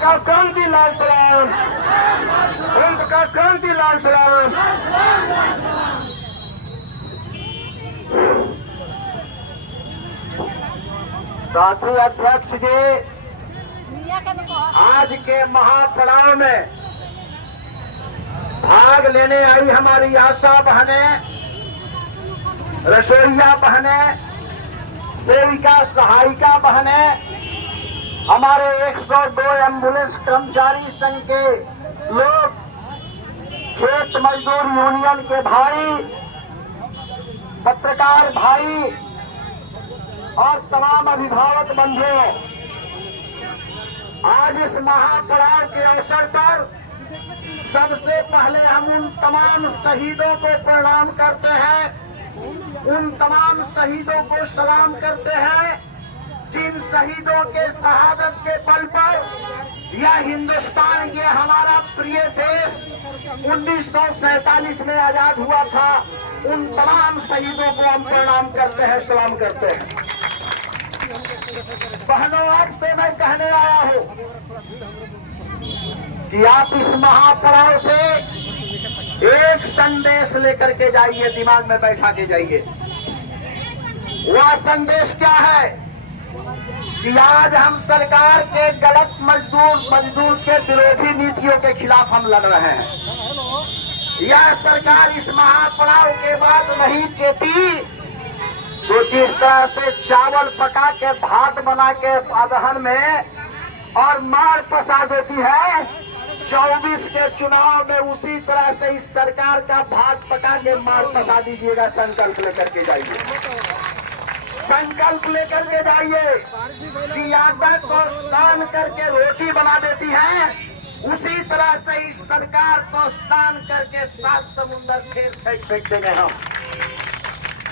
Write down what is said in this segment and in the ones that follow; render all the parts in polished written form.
का कांतिलाल सलाम, ओम प्रकाश कांतिलाल सलाम। साथी अध्यक्ष जी, आज के महापड़ाव में भाग लेने आई हमारी आशा बहनें, रसोइया बहनें, सेविका सहायिका बहनें, हमारे 102 एम्बुलेंस कर्मचारी संघ के लोग, खेत मजदूर यूनियन के भाई, पत्रकार भाई और तमाम अभिभावक बंधुओं, आज इस महापड़ाव के अवसर पर सबसे पहले हम उन तमाम शहीदों को प्रणाम करते हैं, उन तमाम शहीदों को सलाम करते हैं जिन शहीदों के शहादत के बल पर यह हिंदुस्तान, ये हमारा प्रिय देश 1947 में आजाद हुआ था। उन तमाम शहीदों को हम प्रणाम करते हैं, सलाम करते हैं। बहनों, आपसे मैं कहने आया हूँ कि आप इस महापड़ाव से एक संदेश लेकर के जाइए, दिमाग में बैठा के जाइए। वह संदेश क्या है कि आज हम सरकार के गलत मजदूर के विरोधी नीतियों के खिलाफ हम लड़ रहे हैं। यह सरकार इस महापड़ाव के बाद नहीं चेती तो जिस तरह से चावल पका के भात बना के अदहन में और मार पसा देती है 24 के चुनाव में, उसी तरह से इस सरकार का भात पका के मार पसा दीजिएगा। संकल्प लेकर के जाइए, संकल्प लेकर के जाइए कि आटा को सान करके रोटी बना देती है, उसी तरह से इस सरकार को सान करके 7 समुंदर फेंक देंगे हम।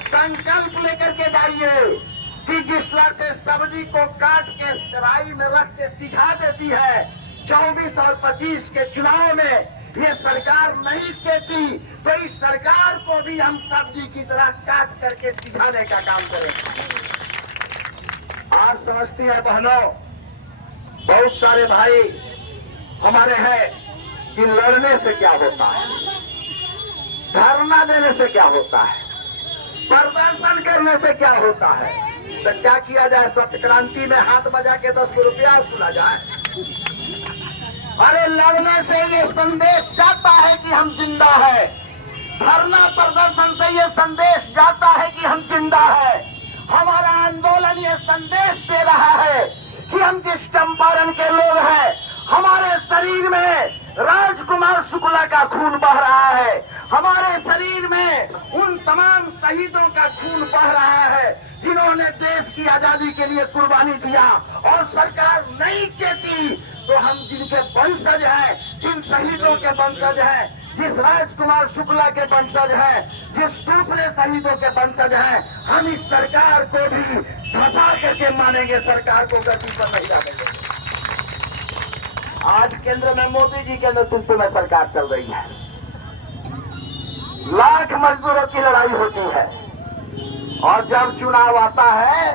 संकल्प लेकर के जाइए कि जिस तरह से सब्जी को काट के सराई में रख के सिझा देती है, 24 और 25 के चुनाव में ये सरकार नहीं चेती तो इस सरकार को भी हम सब्जी की तरह काट करके सिझाने का काम करेंगे। आज समझती है बहनों, बहुत सारे भाई हमारे हैं कि लड़ने से क्या होता है, धरना देने से क्या होता है, प्रदर्शन करने से क्या होता है। तो क्या किया जाए, सत्य क्रांति में हाथ बजा के 10 रुपया सुना जाए। अरे लड़ने से ये संदेश जाता है कि हम जिंदा है, धरना प्रदर्शन से ये संदेश जाता है कि हम जिंदा है। हमारा आंदोलन ये संदेश दे रहा है कि हम जिस चंपारण के लोग हैं, हमारे शरीर में राजकुमार शुक्ला का खून बह रहा है, हमारे शरीर में उन तमाम शहीदों का खून बह रहा है जिन्होंने देश की आजादी के लिए कुर्बानी दिया। और सरकार नहीं चेती तो हम जिनके वंशज हैं, जिन शहीदों के वंशज हैं, जिस राजकुमार शुक्ला के वंशज हैं, जिस दूसरे शहीदों के वंशज हैं, हम इस सरकार को भी धसा करके मानेंगे, सरकार को गति पर नहीं आनेंगे। आज केंद्र में मोदी जी के नेतृत्व में सरकार चल रही है, लाख मजदूरों की लड़ाई होती है और जब चुनाव आता है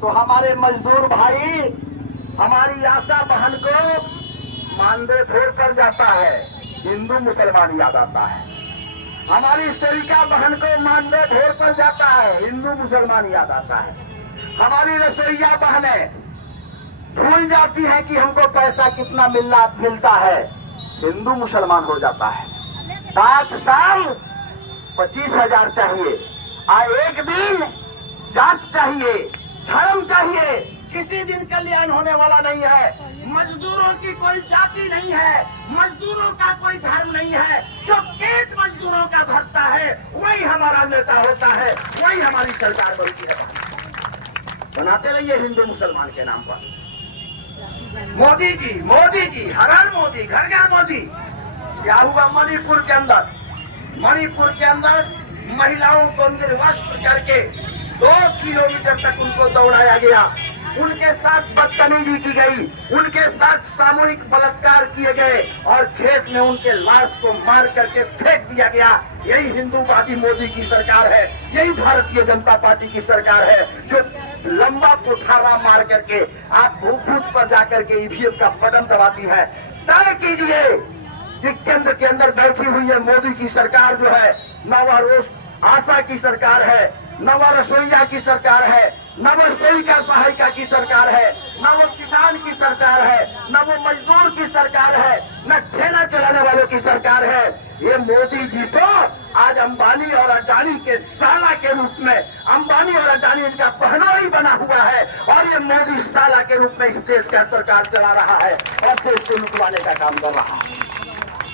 तो हमारे मजदूर भाई हमारी आशा बहन को मानदेय फोड़ कर जाता है, हिंदू मुसलमान याद आता है। हमारी सेविका बहन को मानदेय फोड़ कर जाता है, हिंदू मुसलमान याद आता है। हमारी रसोइया बहनें भूल जाती है कि हमको पैसा कितना मिलता है, हिंदू मुसलमान हो जाता है। 5 साल 25,000 चाहिए, एक दिन जात चाहिए, धर्म चाहिए, किसी दिन कल्याण होने वाला नहीं है। मजदूरों की कोई जाति नहीं है, मजदूरों का कोई धर्म नहीं है। जो पेट मजदूरों का भरता है वही हमारा नेता होता है, वही हमारी सरकार बनती है। बनाते रहिए हिंदू मुसलमान के नाम पर। मोदी जी, हर हर मोदी, घर घर मोदी। क्या हुआ मणिपुर के अंदर? मणिपुर के अंदर महिलाओं को निर्वस्त्र करके 2 किलोमीटर तक उनको दौड़ाया गया, उनके साथ बदतमीजी की गई, उनके साथ सामूहिक बलात्कार किए गए और खेत में उनके लाश को मार करके फेंक दिया गया। यही हिंदूवादी मोदी की सरकार है, यही भारतीय जनता पार्टी की सरकार है जो लंबा पुठारा मार करके आप बूथ पर जाकर के ईवीएम का बटन दबाती है। तय कीजिए कि केंद्र के अंदर बैठी हुई है मोदी की सरकार जो है, न वह रोज आशा की सरकार है, न वह रसोईया की सरकार है, न वो सेविका सहायिका की सरकार है, न वो किसान की सरकार है, न वो मजदूर की सरकार है, न ठेला चलाने वालों की सरकार है। ये मोदी जी तो आज अंबानी और अडानी के साला के रूप में, अंबानी और अडानी इनका बहनोई बना हुआ है और ये मोदी साला के रूप में इस देश का सरकार चला रहा है और देश को लुटवाने का काम कर रहा है।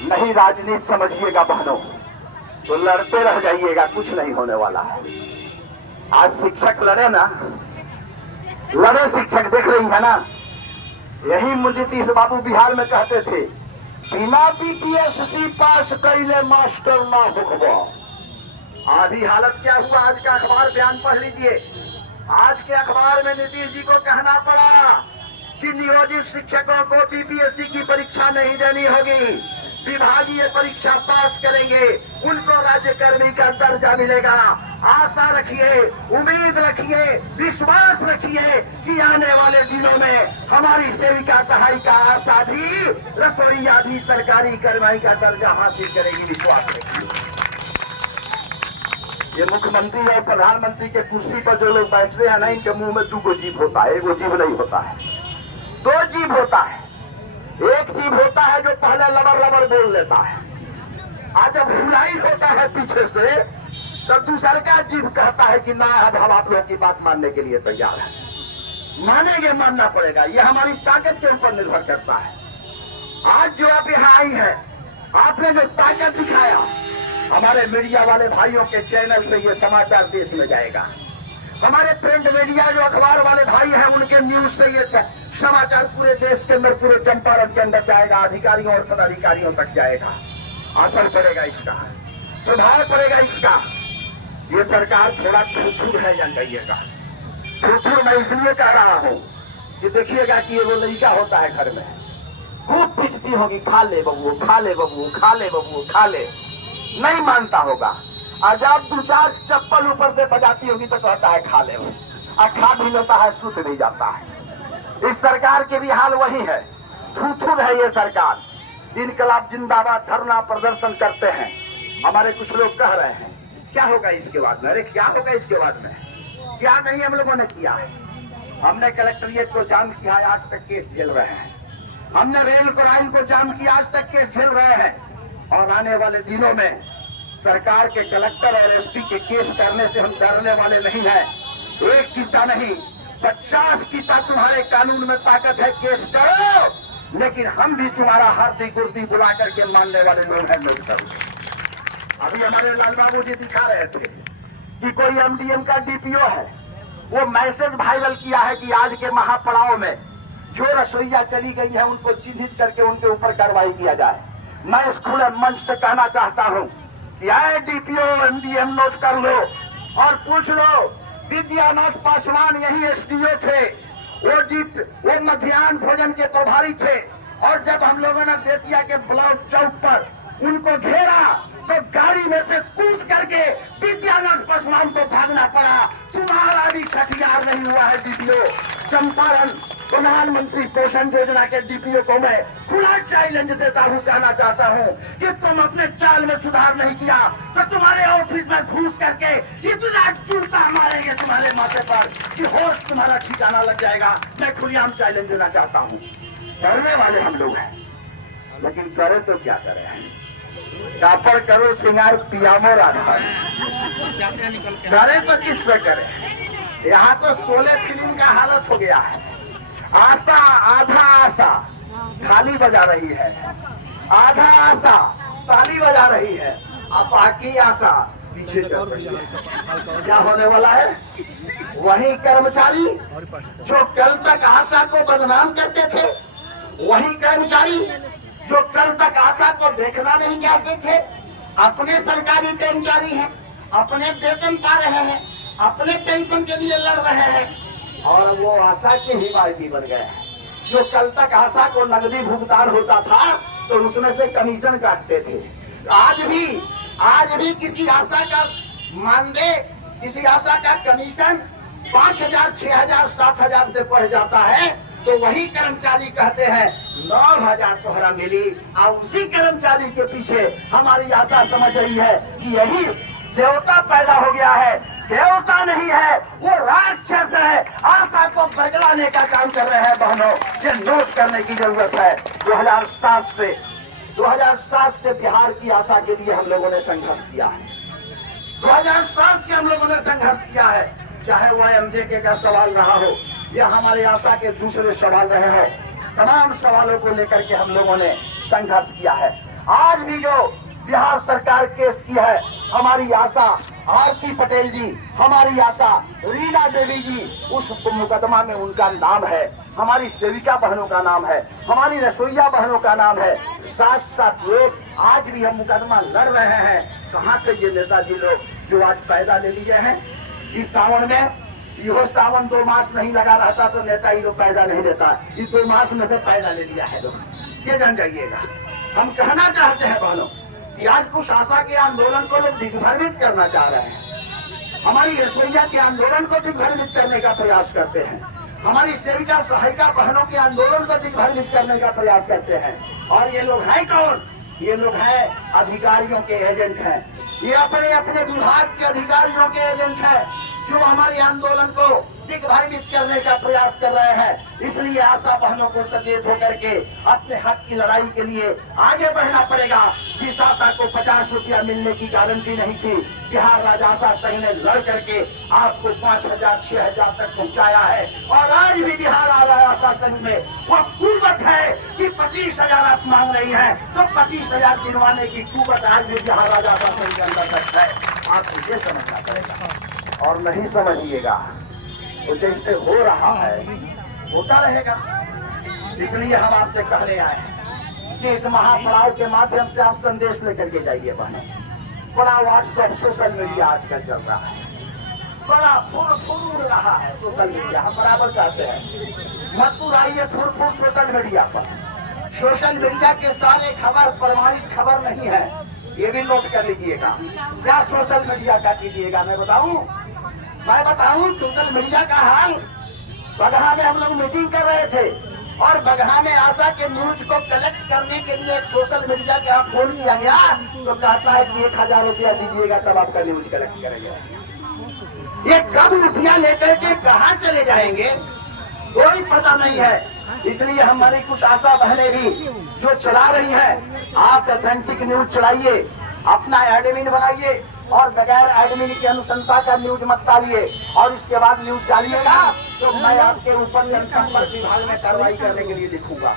नहीं राजनीति समझिएगा बहनों, तो लड़ते रह जाइएगा, कुछ नहीं होने वाला है। आज शिक्षक लड़े ना, लड़े शिक्षक, देख रही है ना, यही मुझे तीस बाबू बिहार में कहते थे, बिना बीपीएससी पास कैले मास्टर ना होगा। आधी हालत क्या हुआ, आज का अखबार बयान पढ़ लीजिए। आज के अखबार में नीतीश जी को कहना पड़ा कि नियोजित शिक्षकों को बीपीएससी की परीक्षा नहीं देनी होगी, विभागीय परीक्षा पास करेंगे, उनको राज्य कर्मी का दर्जा मिलेगा। आशा रखिए, उम्मीद रखिए, विश्वास रखिए कि आने वाले दिनों में हमारी सेविका सहायिका आशा भी, रसोईया भी सरकारी कर्मचारी का दर्जा हासिल करेगी। विश्वास रखिए। ये मुख्यमंत्री और प्रधानमंत्री के कुर्सी पर जो लोग बैठते हैं ना, इनके मुंह में दो जीभ होता है, एक जीभ नहीं होता है, दो जीभ होता है। एक जीभ होता है जो पहले लबर लबर बोल लेता है, आज जब हुलाई होता है पीछे से, तब दूसरे का जीभ कहता है कि ना अब हम आप लोगों की बात मानने के लिए तैयार है। मानेंगे, मानना पड़ेगा, ये हमारी ताकत के ऊपर निर्भर करता है। आज जो आप यहाँ आई है, आपने जो ताकत दिखाया, हमारे मीडिया वाले भाइयों के चैनल से ये समाचार देश में जाएगा। हमारे प्रिंट मीडिया जो अखबार वाले भाई हैं, उनके न्यूज से ये समाचार पूरे देश के अंदर, पूरे चंपारण के अंदर जाएगा, अधिकारियों और पदाधिकारियों तक जाएगा। असर पड़ेगा इसका, प्रभाव पड़ेगा इसका। ये सरकार थोड़ा थूथूर है, जान जाइएगा। थूथूर मैं इसलिए कह रहा हूँ कि देखिएगा कि ये वो लड़का होता है घर में, खूब पिटती होगी, खा ले बबू, खा ले बबू, खा ले बबू, खा ले, नहीं मानता होगा। आज आप दो चार चप्पल ऊपर से बजाती होगी तो कहता है खा ले, और खा भी लेता है, सुत नहीं जाता है। इस सरकार के भी हाल वही है, थूथूर है ये सरकार। इनकलाब जिंदाबाद धरना प्रदर्शन करते हैं, हमारे कुछ लोग कह रहे हैं क्या होगा इसके बाद में, अरे क्या होगा इसके बाद में, क्या नहीं हम लोगों ने किया है। हमने कलेक्ट्रेट को जाम किया है, आज तक केस झेल रहे हैं। हमने रेल क्राइम को जाम किया, आज तक केस झेल रहे हैं। और आने वाले दिनों में सरकार के कलेक्टर और एसपी के केस करने से हम डरने वाले नहीं हैं। एक कीता नहीं, 50 कीता तुम्हारे कानून में ताकत है, केस करो, लेकिन हम भी तुम्हारा हाथी गुर्दी बुला करके मानने वाले लोग हैं। नहीं करो। अभी हमारे लाल बाबू जी दिखा रहे थे कि कोई एमडीएम का डीपीओ है, वो मैसेज वायरल किया है कि आज के महापड़ाव में जो रसोईया चली गई है उनको चिन्हित करके उनके ऊपर कार्रवाई किया जाए। मैं इस खुले मंच से कहना चाहता हूं कि आए डीपीओ एमडीएम नोट कर लो और पूछ लो, विद्यानाथ पासवान यही एसडीओ थे, वो मध्याह्न भोजन के प्रभारी थे, और जब हम लोगों ने बेतिया के ब्लॉक चौक पर उनको घेरा तो गाड़ी में से कूद करके विद्यानाथ पासवान को भागना पड़ा। तुम्हारा भी कटियार नहीं हुआ है डीपीओ। चंपारण प्रधानमंत्री पोषण योजना के डीपीओ को मैं खुला चैलेंज देता हूं, कहना चाहता हूं कि तुम अपने चाल में सुधार नहीं किया तो तुम्हारे ऑफिस में घुस करके इतना जूता मारेंगे तुम्हारे माथे पर कि होश तुम्हारा ठिकाना लग जाएगा। मैं खुलेआम चैलेंज देना चाहता हूं। करने वाले हम लोग हैं, लेकिन करे तो क्या करें, कापड़ करो सिंगार पियामो राधा, करे तो किस पे करे। यहाँ तो 16 फिल्म का हालत हो गया है। आशा, आधा आशा थाली बजा रही है, आधा आशा ताली बजा रही है, अब बाकी आशा पीछे चल रही है। क्या होने वाला है? वही कर्मचारी जो कल तक आशा को बदनाम करते थे, वही कर्मचारी जो कल तक आशा को देखना नहीं चाहते थे, अपने सरकारी कर्मचारी हैं, अपने वेतन पा रहे हैं, अपने पेंशन के लिए लड़ रहे हैं, और वो आशा के हिमायती बन गए हैं। जो कल तक आशा को नकदी भुगतान होता था तो उसमें से कमीशन काटते थे, आज भी आज भी किसी आशा का मानदेय, किसी आशा का कमीशन 5,000, 6,000, 7,000 से बढ़ जाता है तो वही कर्मचारी कहते हैं 9,000 तोहरा मिली। और उसी कर्मचारी के पीछे हमारी आशा समझ रही है कि यही देवता पैदा हो गया है। देवता नहीं है, वो राक्षस है। आशा को बरगलाने का काम कर रहे हैं बहनों। ये नोट करने की जरूरत है। 2007 से बिहार की आशा के लिए हम लोगों ने संघर्ष किया है। 2007 से हम लोगों ने संघर्ष किया है, चाहे वह एमजेके का सवाल रहा हो या हमारे आशा के दूसरे सवाल रहे हो। तमाम सवालों को लेकर के हम लोगों ने संघर्ष किया है। आज भी जो बिहार सरकार केस की है, हमारी आशा आरती पटेल जी, हमारी आशा रीना देवी जी, उस मुकदमा में उनका नाम है, हमारी सेविका बहनों का नाम है, हमारी रसोईया बहनों का नाम है। 7-7 लोग आज भी हम मुकदमा लड़ रहे हैं। कहाँ से ये नेताजी लोग जो आज पैदा ले लिए हैं इस सावन में? यह सावन 2 मास नहीं लगा रहता तो नेता ही लोग पैदा नहीं लेता। इस 2 मास में से पैदा ले लिया है लोग, ये जान जाइएगा। हम कहना चाहते हैं बहनों कि आज कुछ आशा के आंदोलन को लोग दिग्भ्रमित करना चाह रहे हैं। हमारी रसोईया के आंदोलन को दिग्भ्रमित करने का प्रयास करते हैं। हमारी सेविका सहायिका बहनों के आंदोलन को दिग्भ्रमित करने का प्रयास करते हैं। और ये लोग हैं कौन? ये लोग हैं अधिकारियों के एजेंट हैं। ये अपने अपने विभाग के अधिकारियों के एजेंट हैं जो हमारे आंदोलन को दिग्भ्रमित करने का प्रयास कर रहे हैं। इसलिए आशा बहनों को सचेत होकर के अपने हक की लड़ाई के लिए आगे बढ़ना पड़ेगा। जिस आशा को 50 रुपया मिलने की गारंटी नहीं थी, बिहार राज्य आशा संघ ने लड़ करके आपको 5,000, 6,000 तक पहुंचाया है। और आज भी बिहार राज्य आशा संघ में वह कुवत है कि 25,000 आप मांग रही है तो 25,000 दिलवाने की कुवत आज भी बिहार राज्य आशा संघ के अंदर तक है। आपको ये समझना पड़ेगा और नहीं समझिएगा तो जैसे हो रहा है होता रहेगा। इसलिए हम आपसे कहने आए हैं कि इस महापड़ाव के माध्यम से आप संदेश लेकर के जाइए बहने। बड़ा व्हाट्सएप सोशल मीडिया आजकल चल रहा है, बड़ा फुर उड़ रहा है सोशल मीडिया। हम बराबर कहते हैं मत उड़ाइए फुर सोशल मीडिया पर। सोशल मीडिया के सारे खबर प्रमाणित खबर नहीं है, ये भी नोट कर लीजिएगा। क्या सोशल मीडिया का कीजिएगा मैं बताऊं सोशल मीडिया का हाल। बगहा में हम लोग मीटिंग कर रहे थे और बगहा में आशा के न्यूज को कलेक्ट करने के लिए एक सोशल मीडिया के यहाँ फोन किया गया तो कहता है कि 1,000 रुपया दीजिएगा तब आपका न्यूज कलेक्ट करेंगे। ये कब रुपया लेकर के कहाँ चले जाएंगे कोई पता नहीं है। इसलिए हमारी कुछ आशा बहनें भी जो चला रही हैं, आप ऑथेंटिक न्यूज चलाइए, अपना एडमिन बनाइए और बगैर एडमिन की अनुशंसा का न्यूज मत डालिए। और इसके बाद न्यूज डालिएगा तो मैं आपके ऊपर जनसंपर्क विभाग में कार्रवाई करने के लिए लिखूंगा।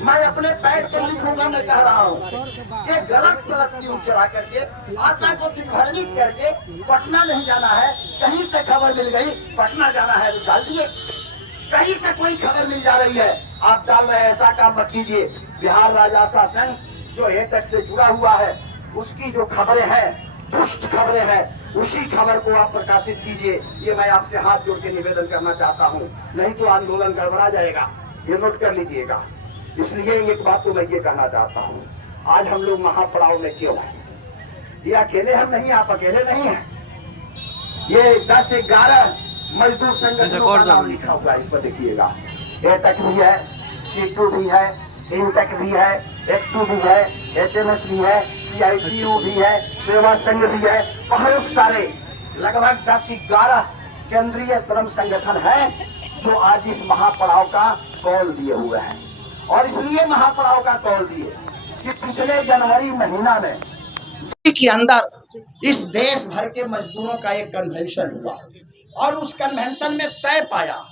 मैं अपने पैड पर लिखूंगा। मैं कह रहा हूँ ये गलत सलत न्यूज चला करके आशा को दिग्भ्रमित करके पटना नहीं जाना है, कहीं से खबर मिल गई पटना जाना है तो डाल दिए। कहीं से कोई खबर मिल जा रही है आप डाल रहे हैं, ऐसा काम मत कीजिए। बिहार राज्य आशा संघ जो एटक से जुड़ा हुआ है उसकी जो खबरें हैं, दुष्ट खबरें हैं, उसी खबर को आप प्रकाशित कीजिए। ये मैं आपसे हाथ जोड़ के निवेदन करना चाहता हूँ, नहीं तो आंदोलन गड़बड़ा जाएगा, ये नोट कर लीजिएगा। इसलिए एक बात तो मैं ये कहना चाहता हूँ, आज हम लोग महापड़ाव में क्यों हैं? ये अकेले हम नहीं, आप अकेले नहीं हैं। ये 10-11 मजदूर संगठनों का नाम लिखा हुआ है, इस पर देखिएगा। एटक भी है, सीटू भी है, इंटक भी है, एक्टू भी है, HMS भी है, CITU भी है, सेवा संघ भी है। बहुत सारे लगभग 10-11 केंद्रीय श्रम संगठन है जो आज इस महापड़ाव का कॉल दिए हुए हैं। और इसलिए महापड़ाव का कॉल दिए कि पिछले जनवरी महीना में के अंदर इस देश भर के मजदूरों का एक कन्वेंशन हुआ और उस कन्वेंशन में तय पाया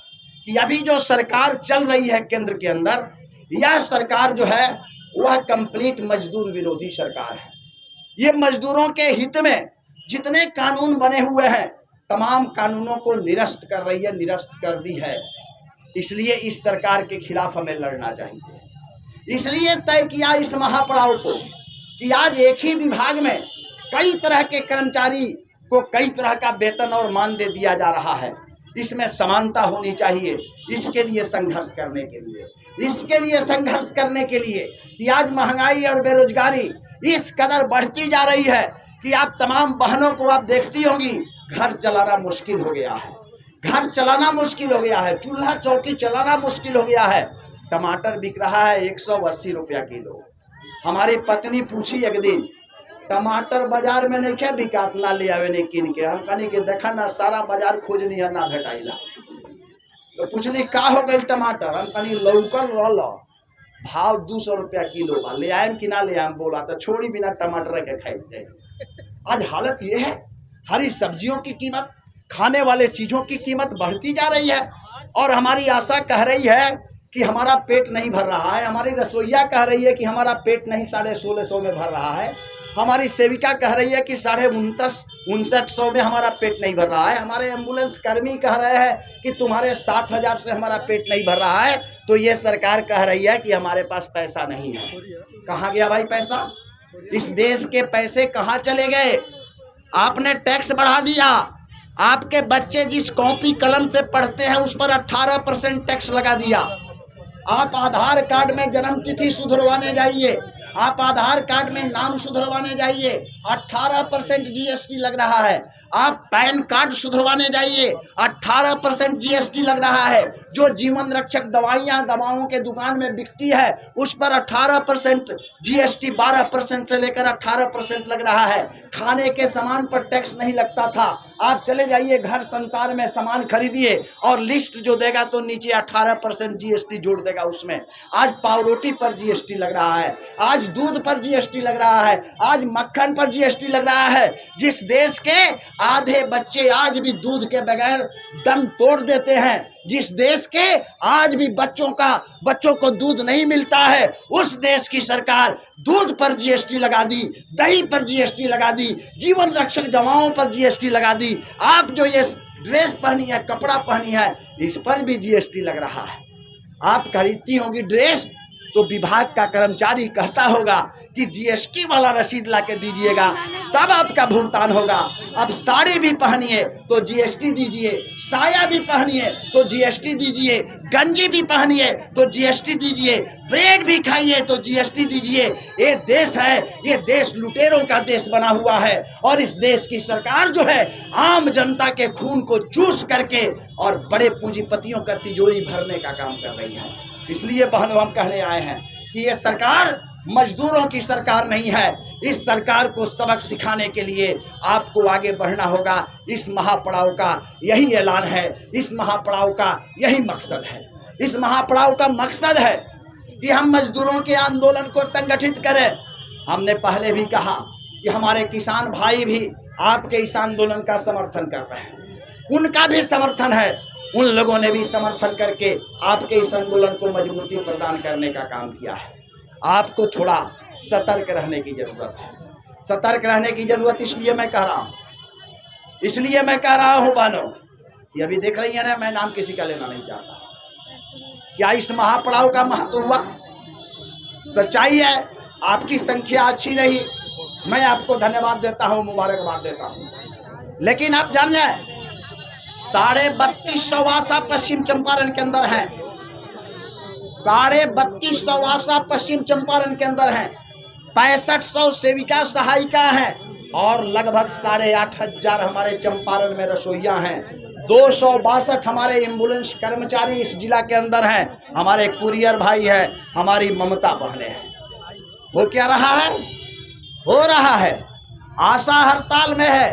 कि अभी जो सरकार चल रही है केंद्र के अंदर, यह सरकार जो है वह कंप्लीट मजदूर विरोधी सरकार है। ये मजदूरों के हित में जितने कानून बने हुए हैं तमाम कानूनों को निरस्त कर रही है, निरस्त कर दी है। इसलिए इस सरकार के खिलाफ हमें लड़ना चाहिए। इसलिए तय किया इस महापड़ाव को कि आज एक ही विभाग में कई तरह के कर्मचारी को कई तरह का वेतन और मानदेय दिया जा रहा है। इसमें समानता होनी चाहिए। इसके लिए संघर्ष करने के लिए कि आज महंगाई और बेरोजगारी इस कदर बढ़ती जा रही है कि आप तमाम बहनों को आप देखती होंगी, घर चलाना मुश्किल हो गया है, घर चलाना मुश्किल हो गया है, चूल्हा चौकी चलाना मुश्किल हो गया है। टमाटर बिक रहा है 180 रुपया किलो। हमारी पत्नी पूछी एक दिन, टमाटर बाजार में नहीं क्या बिकात, ना ले आवे नहीं किन के। हम कहनी कि देखा ना सारा बाजार खोजनी है ना भेटाइला। तो पूछनी का हो गई टमाटर, हम कहनी लौकल रल भाव 200 रुपया किलो बा, ले आएम कि ना ले आएम। बोला तो छोड़ी बिना टमाटर के खाई। आज हालत ये है, हरी सब्जियों की कीमत, खाने वाले चीज़ों की कीमत बढ़ती जा रही है। और हमारी आशा कह रही है कि हमारा पेट नहीं भर रहा है, हमारी रसोईया कह रही है कि हमारा पेट नहीं 1650 में भर रहा है, हमारी सेविका कह रही है कि 5900 में हमारा पेट नहीं भर रहा है, हमारे एम्बुलेंस कर्मी कह रहे हैं कि तुम्हारे 7000 से हमारा पेट नहीं भर रहा है। तो ये सरकार कह रही है कि हमारे पास पैसा नहीं है। कहाँ गया भाई पैसा? इस देश के पैसे कहाँ चले गए? आपने टैक्स बढ़ा दिया, आपके बच्चे जिस कॉपी कलम से पढ़ते हैं उस पर 18% टैक्स लगा दिया। आप आधार कार्ड में जन्म तिथि सुधरवाने जाइए, आप आधार कार्ड में नाम सुधरवाने जाइए, 18% जीएसटी लग रहा है। आप पैन कार्ड सुधरवाने जाइए, 18% जीएसटी लग रहा है। जो जीवन रक्षक दवाओं के दुकान में बिकती है उस पर 18% जीएसटी 12% से लेकर 18% लग रहा है। खाने के सामान पर टैक्स नहीं लगता था। आप चले जाइए घर संसार में सामान खरीदिए और लिस्ट जो देगा तो नीचे 18% जीएसटी जोड़ देगा उसमें। आज पावरोटी पर जीएसटी लग रहा है, आज दूध पर जीएसटी लग रहा है, आज मक्खन पर जीएसटी लग रहा है। जिस देश के आधे बच्चे आज भी दूध के बगैर दम तोड़ देते हैं, जिस देश के आज भी बच्चों को दूध नहीं मिलता है, उस देश की सरकार दूध पर जीएसटी लगा दी, दही पर जीएसटी लगा दी, जीवन रक्षक दवाओं पर जीएसटी लगा दी। आप जो ये ड्रेस पहनी है, कपड़ा पहनी है, इस पर भी जीएसटी लग रहा है। आप खरीदती होंगी ड्रेस तो विभाग का कर्मचारी कहता होगा कि जीएसटी वाला रसीद ला के दीजिएगा तब आपका भुगतान होगा। अब साड़ी भी पहनिए तो जीएसटी दीजिए, साया भी पहनिए तो जीएसटी दीजिए, गंजी भी पहनिए तो जीएसटी दीजिए, ब्रेड भी खाइए तो जीएसटी दीजिए। ये देश है, ये देश लुटेरों का देश बना हुआ है और इस देश की सरकार जो है आम जनता के खून को चूस करके और बड़े पूंजीपतियों का तिजोरी भरने का काम कर रही है। इसलिए बहनों हम कहने आए हैं कि ये सरकार मजदूरों की सरकार नहीं है। इस सरकार को सबक सिखाने के लिए आपको आगे बढ़ना होगा। इस महापड़ाव का यही ऐलान है, इस महापड़ाव का यही मकसद है। इस महापड़ाव का मकसद है कि हम मजदूरों के आंदोलन को संगठित करें। हमने पहले भी कहा कि हमारे किसान भाई भी आपके इस आंदोलन का समर्थन कर रहे हैं, उनका भी समर्थन है। उन लोगों ने भी समर्थन करके आपके इस आंदोलन को मजबूती प्रदान करने का काम किया है। आपको थोड़ा सतर्क रहने की ज़रूरत है। सतर्क रहने की ज़रूरत इसलिए मैं कह रहा हूँ बानो कि अभी देख रही है ना, मैं नाम किसी का लेना नहीं चाहता। क्या इस महापड़ाव का महत्व हुआ? सच्चाई है, आपकी संख्या अच्छी रही, मैं आपको धन्यवाद देता हूँ, मुबारकबाद देता हूँ। लेकिन आप जान जाए 3250 आशा पश्चिम चंपारण के अंदर हैं, 3250 आशा पश्चिम चंपारण के अंदर हैं, 6500 सेविका सहायिका हैं और लगभग 8500 हमारे चंपारण में रसोइया हैं। 262 हमारे एम्बुलेंस कर्मचारी इस जिला के अंदर हैं, हमारे कुरियर भाई हैं, हमारी ममता बहनें हैं। हो क्या रहा है? हो रहा है, आशा हड़ताल में है,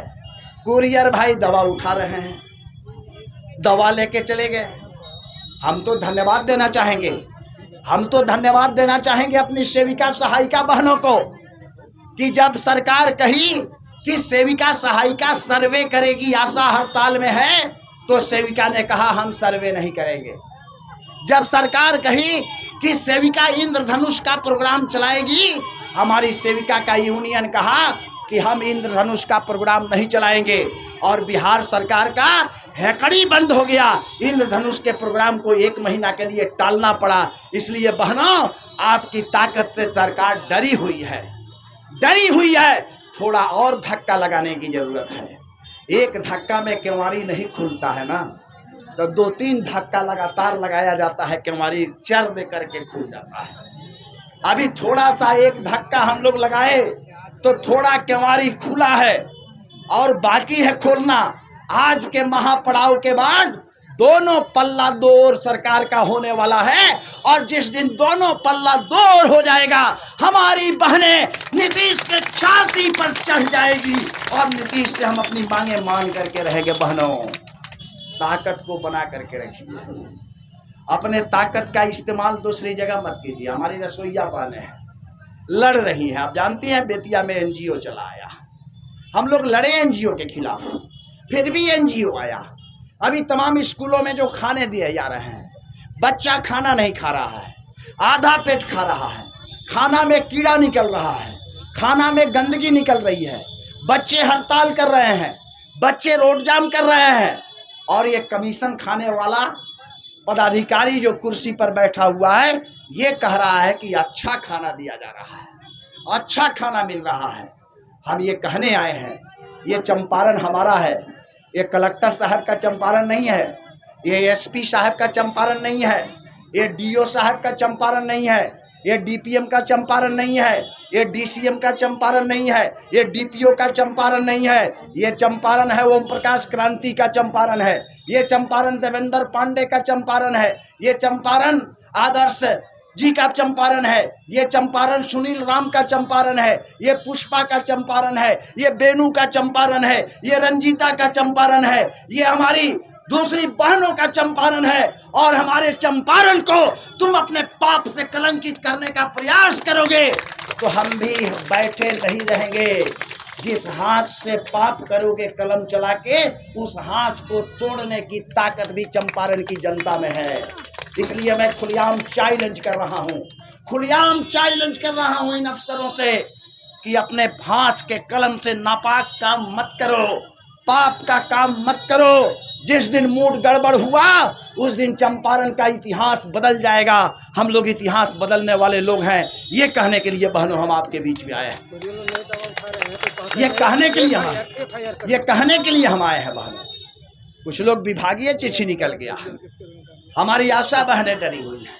कुरियर भाई दवा उठा रहे हैं, दवा लेके चले गए। हम तो धन्यवाद देना चाहेंगे, अपनी सेविका सहायिका बहनों को कि जब सरकार कही कि सेविका सहायिका सर्वे करेगी, आशा हड़ताल में है, तो सेविका ने कहा हम सर्वे नहीं करेंगे। जब सरकार कही कि सेविका इंद्रधनुष का प्रोग्राम चलाएगी, हमारी सेविका का यूनियन कहा कि हम इंद्रधनुष का प्रोग्राम नहीं चलाएंगे और बिहार सरकार का हैकड़ी बंद हो गया। इंद्रधनुष के प्रोग्राम को 1 महीना के लिए टालना पड़ा। इसलिए बहनों, आपकी ताकत से सरकार डरी हुई है। थोड़ा और धक्का लगाने की जरूरत है। एक धक्का में केवाड़ी नहीं खुलता है ना, तो 2-3 धक्का लगातार लगाया जाता है, केवाड़ी चर दे करके खुल जाता है। अभी थोड़ा सा एक धक्का हम लोग लगाए तो थोड़ा केवाड़ी खुला है और बाकी है खोलना। आज के महापड़ाव के बाद दोनों पल्ला दो ओर सरकार का होने वाला है, और जिस दिन दोनों पल्ला दो ओर हो जाएगा, हमारी बहनें नीतीश के छाती पर चढ़ जाएगी और नीतीश से हम अपनी मांगे मांग करके रहेंगे। बहनों, ताकत को बना करके रखिए, अपने ताकत का इस्तेमाल दूसरी जगह मत कीजिए। हमारी रसोईया बहनें लड़ रही हैं, आप जानती हैं, बेतिया में एनजीओ चलाया, हम लोग लड़े एनजीओ के खिलाफ, फिर भी एनजीओ आया। अभी तमाम स्कूलों में जो खाने दिए जा रहे हैं, बच्चा खाना नहीं खा रहा है, आधा पेट खा रहा है, खाना में कीड़ा निकल रहा है, खाना में गंदगी निकल रही है, बच्चे हड़ताल कर रहे हैं, बच्चे रोड जाम कर रहे हैं, और ये कमीशन खाने वाला पदाधिकारी जो कुर्सी पर बैठा हुआ है, ये कह रहा है कि अच्छा खाना दिया जा रहा है, अच्छा खाना मिल रहा है। हम ये कहने आए हैं, ये चंपारण हमारा है, ये कलेक्टर साहब का चंपारण नहीं है, ये एसपी साहब का चंपारण नहीं है, ये डीओ साहब का चंपारण नहीं है, ये डीपीएम का चंपारण नहीं है, ये डीसीएम का चंपारण नहीं है, ये डीपीओ का चंपारण नहीं है, ये चंपारण है ओम प्रकाश क्रांति का चंपारण है, ये चंपारण देवेंद्र पांडे का चंपारण है, ये चंपारण आदर्श जी का चंपारण है, ये चंपारण सुनील राम का चंपारण है, ये पुष्पा का चंपारण है, ये बेनू का चंपारण है, ये रंजीता का चंपारण है, ये हमारी दूसरी बहनों का चंपारण है। और हमारे चंपारण को तुम अपने पाप से कलंकित करने का प्रयास करोगे तो हम भी बैठे नहीं रहेंगे। जिस हाथ से पाप करोगे कलम चला के, उस हाथ को तोड़ने की ताकत भी चंपारण की जनता में है। इसलिए मैं खुलेआम चैलेंज कर रहा हूँ, खुलेआम चैलेंज कर रहा हूँ इन अफसरों से कि अपने हाथ के कलम से नापाक काम मत करो, पाप का काम मत करो। जिस दिन मूड गड़बड़ हुआ, उस दिन चंपारण का इतिहास बदल जाएगा। हम लोग इतिहास बदलने वाले लोग हैं। ये कहने के लिए बहनों हम आपके बीच में आए हैं, ये कहने के लिए हम आए हैं बहनों। कुछ लोग विभागीय चिट्ठी निकल गया, हमारी आशा बहनें डरी हुई है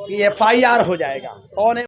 कि FIR हो जाएगा। कौन है?